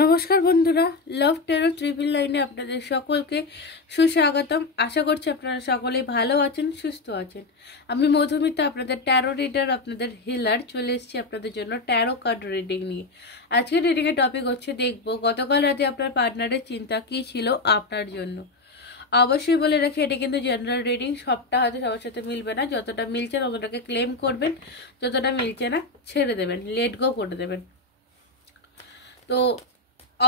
নমস্কার বন্ধুরা, লাভ tarot triple লাইনে আপনাদের সকলকে সুস্বাগতম। আশা করছি আপনারা সকলেই ভালো আছেন, সুস্থ আছেন। আমি মধুমিতা, আপনাদের ট্যারো রিডার, আপনাদের হিলার, চলে এসেছি আপনাদের জন্য ট্যারো কার্ড রিডিং নিয়ে। আজকের রিডিংয়ের টপিক হচ্ছে দেখব গতকাল রাতে আপনার পার্টনারের চিন্তা কী ছিল আপনার জন্য। অবশ্যই বলে রাখি, এটা কিন্তু জেনারেল রিডিং, সবটা হয়তো সবার সাথে মিলবে না। যতটা মিলছে ততটাকে ক্লেম করবেন, যতটা মিলছে না ছেড়ে দেবেন, লেট গো করে দেবেন। তো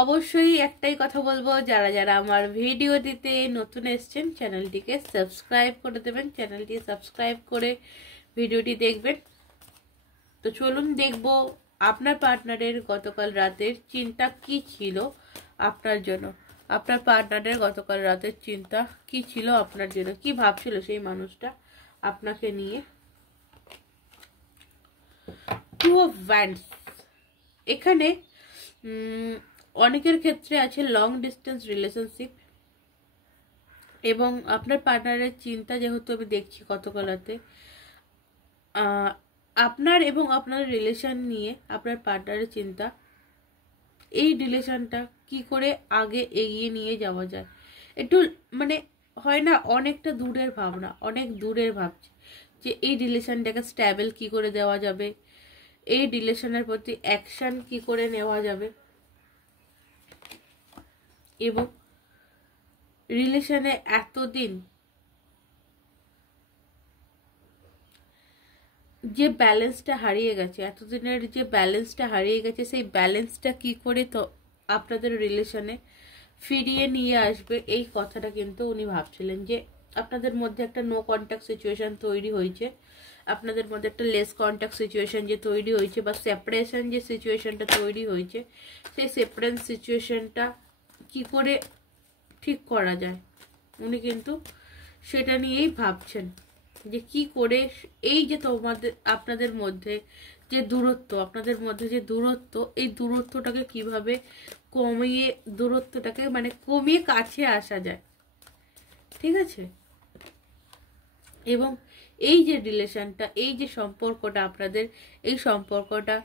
অবশ্যই একটাই কথা বলবো, যারা যারা আমার ভিডিও দিতে নতুন এসছেন চ্যানেলটিকে সাবস্ক্রাইব করে দেবেন, চ্যানেলটি সাবস্ক্রাইব করে ভিডিওটি দেখবেন। তো চলুন দেখবো আপনার পার্টনারের গতকাল রাতের চিন্তা কি ছিল আপনার জন্য। আপনার পার্টনারের গতকাল রাতের চিন্তা কি ছিল আপনার জন্য, কি ভাবছিল সেই মানুষটা আপনাকে নিয়ে। টু অফ ওয়ান্ডস, এখানে অনেকের ক্ষেত্রে আছে লং ডিস্টেন্স রিলেশনশিপ, এবং আপনার পার্টনারের চিন্তা যেহেতু আমি দেখছি গতকাল রাতে, আপনার এবং আপনার রিলেশন নিয়ে আপনার পার্টনারের চিন্তা, এই রিলেশনটা কি করে আগে এগিয়ে নিয়ে যাওয়া যায়। একটু মানে হয় না, অনেকটা দূরের ভাবনা, অনেক দূরের ভাবছে যে এই রিলেশনটাকে স্ট্যাবল কি করে দেওয়া যাবে, এই রিলেশনের প্রতি অ্যাকশন কি করে নেওয়া যাবে, এবং রিলেশনে এতদিন যে ব্যালেন্সটা হারিয়ে গেছে, এতদিনের যে ব্যালেন্সটা হারিয়ে গেছে, সেই ব্যালেন্সটা কি করে তো আপনাদের রিলেশনে ফিরিয়ে নিয়ে আসবে, এই কথাটা কিন্তু উনি ভাবছিলেন। যে আপনাদের মধ্যে একটা নো কন্ট্যাক্ট সিচুয়েশন তৈরি হয়েছে, আপনাদের মধ্যে একটা লেস কন্ট্যাক্ট সিচুয়েশন যে তৈরি হয়েছে, বা সেপারেশন যে সিচুয়েশনটা তৈরি হয়েছে, সেই সেপারেশন সিচুয়েশনটা কি করে ঠিক করা যায়, উনি কিন্তু সেটা নিয়েই ভাবছেন। যে কি করে এই যে তোমাদের আপনাদের মধ্যে যে দূরত্ব, আপনাদের মধ্যে যে দূরত্ব, এই দূরত্বটাকে কিভাবে কমিয়ে, দূরত্বটাকে মানে কমিয়ে কাছে আসা যায়, ঠিক আছে। এবং এই যে রিলেশনটা, এই যে সম্পর্কটা আপনাদের, এই সম্পর্কটা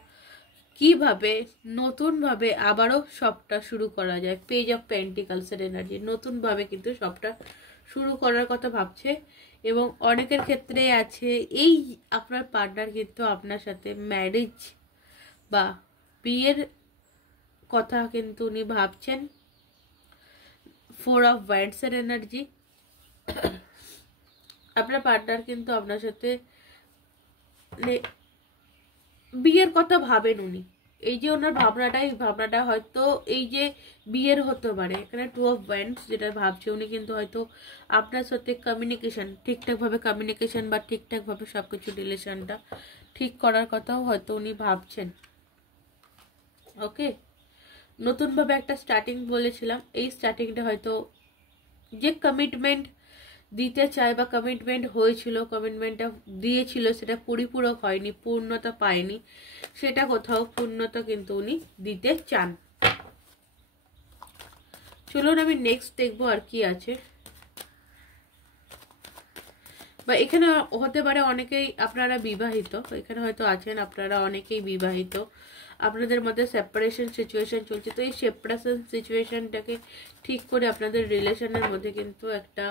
কিভাবে নতুনভাবে আবারও সবটা শুরু করা যায়। পেজ অফ পেন্টিকালসের এনার্জি, নতুনভাবে কিন্তু সবটা শুরু করার কথা ভাবছে। এবং অনেকের ক্ষেত্রে আছে এই আপনার পার্টনার কিন্তু আপনার সাথে ম্যারেজ বা বিয়ের কথা কিন্তু উনি ভাবছেন। ফোর অফ ওয়ান্ডসের এনার্জি, আপনার পার্টনার কিন্তু আপনার সাথে বিয়ের কথা ভাবেন উনি। এই যে ওনার ভাবনাটা হয়তো এই যে বিয়ের হতে পারে। এখানে টু অফ ওয়ান্ডস যেটা ভাবছে, উনি কিন্তু হয়তো আপনার সাথে কমিউনিকেশন, ঠিকঠাকভাবে কমিউনিকেশন বা ঠিকঠাকভাবে সবকিছু রিলেশনটা ঠিক করার কথাও হয়তো উনি ভাবছেন। ওকে, নতুনভাবে একটা স্টার্টিং বলেছিলাম, এই স্টার্টিংটা হয়তো যে কমিটমেন্ট দিতে চায় বা কমিটমেন্ট হয়েছিল, কমিটমেন্টটা দিয়েছিল, সেটা পরিপূরক হয়নি, পূর্ণতা পায়নি, সেটা কোথাও পূর্ণতা কিন্তু উনি দিতে চান। চলুন আমি নেক্সট দেখবো আর কি আছে। বা এখানে হতে পারে অনেকেই আপনারা বিবাহিত, এখানে হয়তো আছেন আপনারা অনেকেই বিবাহিত, আপনাদের মধ্যে সেপারেশন সিচুয়েশন চলছে। তো এই সেপারেশন সিচুয়েশনটাকে ঠিক করে আপনাদের রিলেশনের মধ্যে কিন্তু একটা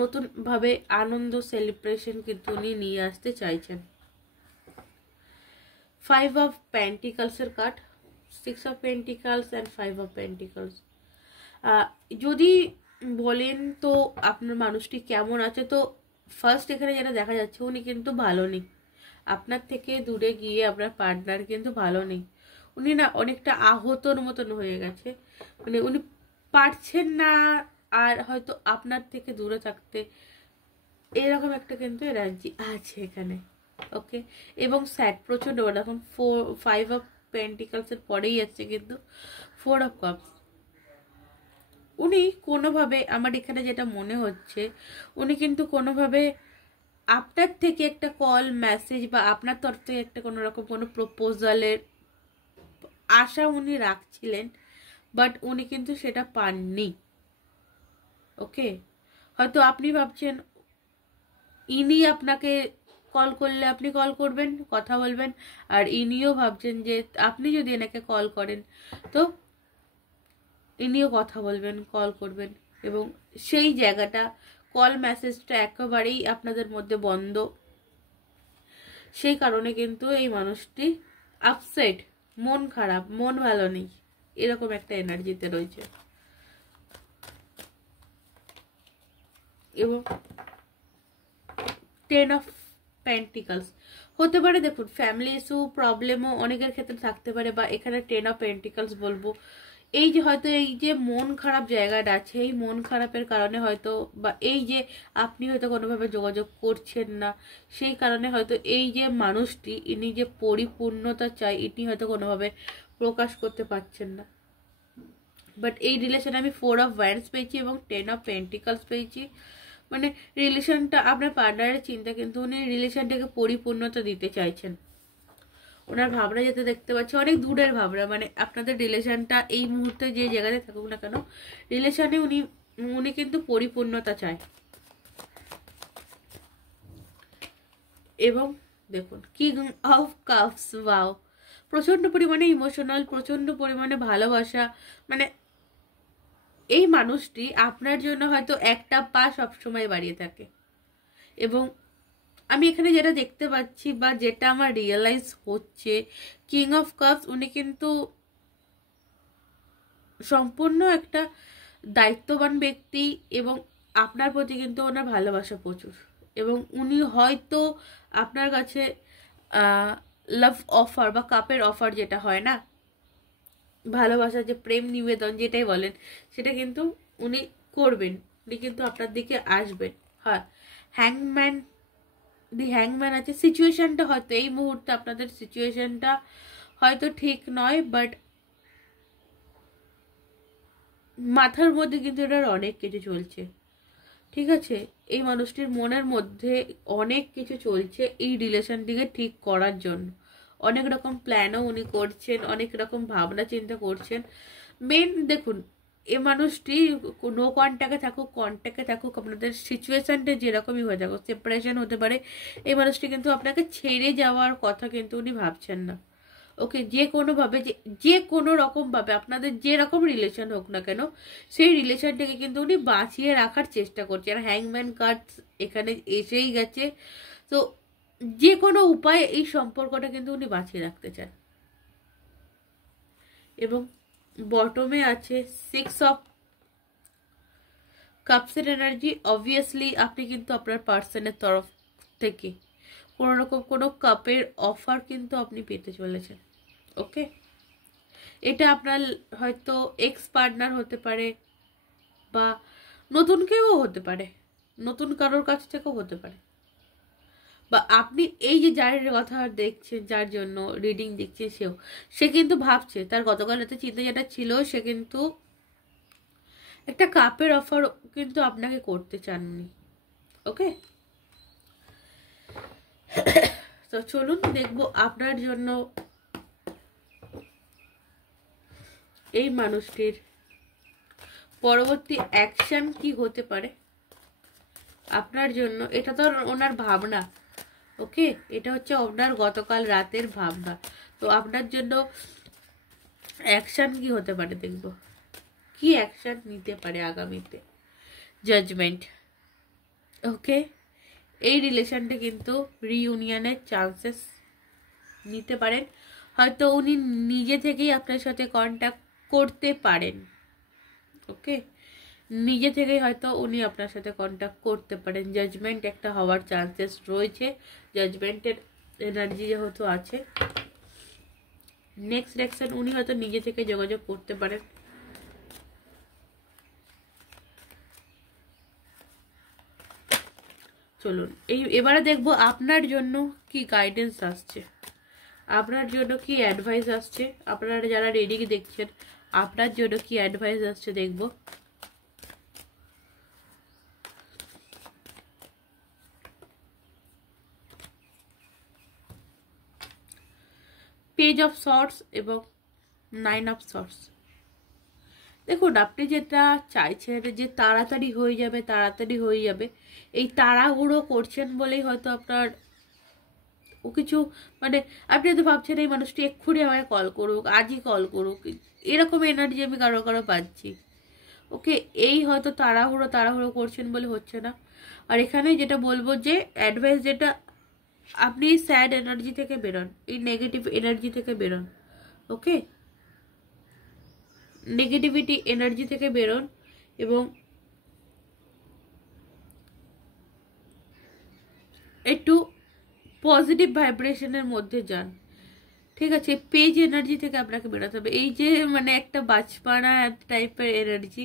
নতুনভাবে আনন্দ, সেলিব্রেশন কিন্তু উনি নিয়ে আসতে চাইছেন। ফাইভ অফ পেন্টিকালসের card, six of pentacles and five of pentacles. যদি বলেন তো আপনার মানুষটি কেমন আছে, তো ফার্স্ট এখানে যেটা দেখা যাচ্ছে, উনি কিন্তু ভালো নেই, আপনার থেকে দূরে গিয়ে আপনার পার্টনার কিন্তু ভালো নেই। উনি না অনেকটা আহতর মতন হয়ে গেছে, মানে উনি পারছেন না আর হয়তো আপনার থেকে দূরে থাকতে, এরকম একটা কিন্তু এনার্জি আছে এখানে। ওকে, এবং স্যাড প্রচন্ড, এরকম ফাইভ অফ পেন্টিকালসের পরেই আসছে কিন্তু ফোর অফ কাপস। উনি কোনোভাবে, আমার এখানে যেটা মনে হচ্ছে, উনি কিন্তু কোনোভাবে আপনার থেকে একটা কল, মেসেজ বা আপনার তরফ থেকে একটা কোনো রকম কোনো প্রপোজালের আশা উনি রাখছিলেন, বাট উনি কিন্তু সেটা পাননি। ওকে, হয়তো আপনি ভাবছেন ইনি আপনাকে কল করলে আপনি কল করবেন, কথা বলবেন, আর ইনিও ভাবছেন যে আপনি যদি এনাকে কল করেন তো ইনিও কথা বলবেন, কল করবেন, এবং সেই জায়গাটা কল মেসেজটা একেবারেই আপনাদের মধ্যে বন্ধ। সেই কারণে কিন্তু এই মানুষটি আপসেট, মন খারাপ, মন ভালো নেই, এরকম একটা এনার্জিতে রয়েছে। এবং 10 অফ পেন্টিকলস হতে পারে। দেখুন, ফ্যামিলি ইস্যু, প্রবলেমও অনেকের ক্ষেত্রে থাকতে পারে, বা এখানে 10 অফ পেন্টিকলস বলবো এই যে হয়তো এই যে মন খারাপ জায়গাটা আছে, এই মন খারাপের কারণে হয়তো, বা এই যে আপনি হয়তো কোনোভাবে যোগাযোগ করছেন না, সেই কারণে হয়তো এই যে মানুষটি, ইনি যে পরিপূর্ণতা চাই, ইনি হয়তো কোনোভাবে প্রকাশ করতে পারছেন না। বাট এই রিলেশনে আমি 4 অফ ওয়ান্ডস পেয়েছি এবং 10 অফ পেন্টিকলস পেয়েছি। মানে রিলেশনটা, আপনার পার্টনারের চিন্তা কিন্তু উনি রিলেশনটাকে পরিপূর্ণতা দিতে চাইছেন। ওনার ভাবনা যেতে দেখতে পাচ্ছি অনেক দূরের ভাবনা, মানে আপনাদের রিলেশনটা এই মুহূর্তে যে জায়গাতে থাকুক না কেন, রিলেশনে উনি কিন্তু পরিপূর্ণতা চায়। এবং দেখুন, কিং অফ কাপস, ওয়াও, প্রচন্ড পরিমাণে ইমোশনাল, প্রচন্ড পরিমাণে ভালোবাসা। মানে এই মানুষটি আপনার জন্য হয়তো একটা পা সবসময় বাড়িয়ে থাকে। এবং আমি এখানে যেটা দেখতে পাচ্ছি, বা যেটা আমার রিয়েলাইজ হচ্ছে, কিং অফ কাপস উনি কিন্তু সম্পূর্ণ একটা দায়িত্ববান ব্যক্তি, এবং আপনার প্রতি কিন্তু ওনার ভালোবাসা প্রচুর। এবং উনি হয়তো আপনার কাছে লাভ অফার বা কাপের অফার যেটা হয় না, ভালোবাসা, যে প্রেম নিবেদন যেটাই বলেন, সেটা কিন্তু উনি করবেন। উনি কিন্তু আপনার দিকে আসবেন। হ্যাঁ, হ্যাংম্যান, দি হ্যাংম্যান আছে। সিচুয়েশনটা হয়তো এই মুহূর্তে আপনাদের সিচুয়েশনটা হয়তো ঠিক নয়, বাট মাথার মধ্যে কিন্তু এটার অনেক কিছু চলছে। ঠিক আছে, এই মানুষটির মনের মধ্যে অনেক কিছু চলছে এই রিলেশনটিকে ঠিক করার জন্য। অনেক রকম প্ল্যানও উনি করছেন, অনেক রকম ভাবনা চিন্তা করছেন। মেন দেখুন, এ মানুষটি নো কন্ট্যাক্টে থাকুক, কন্ট্যাক্টে থাকুক, আপনাদের সিচুয়েশনটা যেরকমই হয়ে থাকুক, সেপারেশন হতে পারে, এই মানুষটি কিন্তু আপনাকে ছেড়ে যাওয়ার কথা কিন্তু উনি ভাবছেন না। ওকে, যে কোনোভাবে, যে কোনো রকমভাবে আপনাদের যেরকম রিলেশন হোক না কেন, সেই রিলেশনটাকে কিন্তু উনি বাঁচিয়ে রাখার চেষ্টা করছে। আর হ্যাংম্যান কার্ড এখানে এসেই গেছে। তো যে কোনো উপায়ে এই সম্পর্কটা কিন্তু উনি বাঁচিয়ে রাখতে চান। এবং বটমে আছে 6 অফ কাপসের এনার্জি। অবভিয়াসলি আপনি কিন্তু আপনার পার্সনের তরফ থেকে কোনো রকম কোনো কাপের অফার কিন্তু আপনি পেতে চলেছেন। ওকে, এটা আপনার হয়তো এক্স পার্টনার হতে পারে, বা নতুন কেউ হতে পারে, নতুন কারোর কাছ থেকেও হতে পারে, বা আপনি এই যে যার কথা দেখছেন, যার জন্য রিডিং দেখছে, সে কিন্তু ভাবছে, তার গতকাল রাতে চিন্তা যেটা ছিল, সে কিন্তু একটা কাপের অফার কিন্তু আপনাকে করতে চাননি। ওকে, তো চলুন দেখবো আপনার জন্য এই মানুষটির পরবর্তী অ্যাকশন কি হতে পারে আপনার জন্য। এটা তো ওনার ভাবনা। ওকে, এটা হচ্ছে ওনার গতকাল রাতের ভাবনা। তো আপনার জন্য অ্যাকশন কি হতে পারে দেখবো, কি অ্যাকশন নিতে পারে আগামীতে। জাজমেন্ট। ওকে, এই রিলেশনটা কিন্তু রিইউনিয়নের চান্সেস নিতে পারেন। হয়তো উনি নিজে থেকেই আপনার সাথে কন্ট্যাক্ট করতে পারেন। ওকে, নিজে থেকেই হয়তো উনি আপনার সাথে কন্ট্যাক্ট করতে পারেন। জাজমেন্ট একটা হওয়ার চান্সেস রয়েছে, জাজমেন্টের এনার্জি যেহেতু আছে। নেক্সট অ্যাকশন উনি হয়তো নিজে থেকে যোগাযোগ করতে পারেন। চলুন এবারে দেখবো আপনার জন্য কি গাইডেন্স আসছে, আপনার জন্য কি অ্যাডভাইস আসছে। আপনারা যারা রিডিং দেখছেন, আপনার জন্য কি অ্যাডভাইস আসছে দেখবো। পেজ অফ সর্টস এবং 9 অফ সর্টস। দেখুন, আপনি যেটা চাইছেন যে তাড়াতাড়ি হয়ে যাবে, তাড়াতাড়ি হয়ে যাবে, এই তাড়াহুড়ো করছেন বলেই হয়তো আপনার ও কিছু মানে আপনি হয়তো ভাবছেন এই মানুষটি এক্ষুনি আমায় কল করুক, আজই কল করুক, এরকম এনার্জি আমি কারো কারো পাচ্ছি। ওকে, এই হয়তো তাড়াহুড়ো করছেন বলে হচ্ছে না। আর এখানে যেটা বলবো যে অ্যাডভাইস যেটা, আপনি এই স্যাড এনার্জি থেকে বেরোন, এই নেগেটিভ এনার্জি থেকে বেরোন। ওকে, নেগেটিভিটি এনার্জি থেকে বেরোন এবং একটু পজিটিভ ভাইব্রেশনের মধ্যে যান। ঠিক আছে, পেজ এনার্জি থেকে আপনাকে বেরোতে হবে। এই যে মানে একটা বাজপাড়া টাইপের এনার্জি,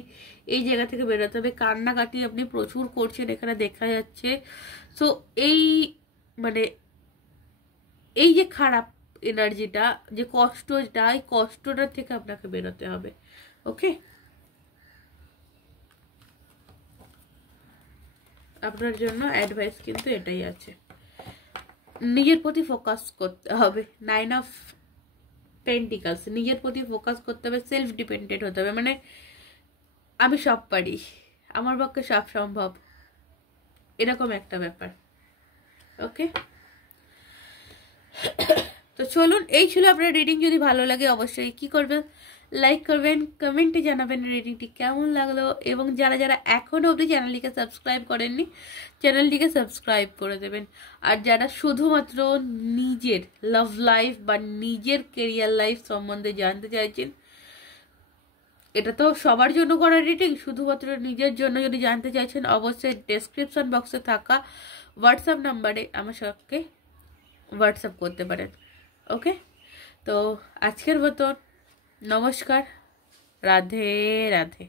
এই জায়গা থেকে বেরোতে হবে। কান্নাকাটি আপনি প্রচুর করছেন এখানে দেখা যাচ্ছে। সো এই মানে এই যে খারাপ এনার্জিটা, যে কষ্টটা, এই কষ্টটা থেকে আপনাকে বেরোতে হবে। ওকে, আপনার জন্য অ্যাডভাইস কিন্তু এটাই আছে। নিজের প্রতি ফোকাস করতে হবে। 9 অফ পেন্টিকালস, নিজের প্রতি ফোকাস করতে হবে, সেলফ ডিপেন্ডেন্ট হতে হবে। মানে আমি সব পারি, আমার পক্ষে সব সম্ভব, এরকম একটা ব্যাপার। ওকে, তো চলুন, এই ছিল আপনার রিডিং। যদি ভালো লাগে অবশ্যই কি করবেন, লাইক করবেন, কমেন্টে জানাবেন রিডিংটি কেমন লাগলো, এবং যারা যারা এখনও অবধি চ্যানেলটিকে সাবস্ক্রাইব করেননি চ্যানেলটিকে সাবস্ক্রাইব করে দেবেন। আর যারা শুধুমাত্র নিজের লাভ লাইফ বা নিজের কেরিয়ার লাইফ সম্বন্ধে জানতে চাইছেন, এটা তো সবার জন্য করা রিডিং, শুধুমাত্র নিজের জন্য যদি জানতে চাইছেন অবশ্যই ডেসক্রিপশন বক্সে থাকা হোয়াটসঅ্যাপ নাম্বারে আমার সঙ্গে হোয়াটসঅ্যাপ করতে পারেন। ওকে, তো আজকের মতন নমস্কার, রাধে রাধে।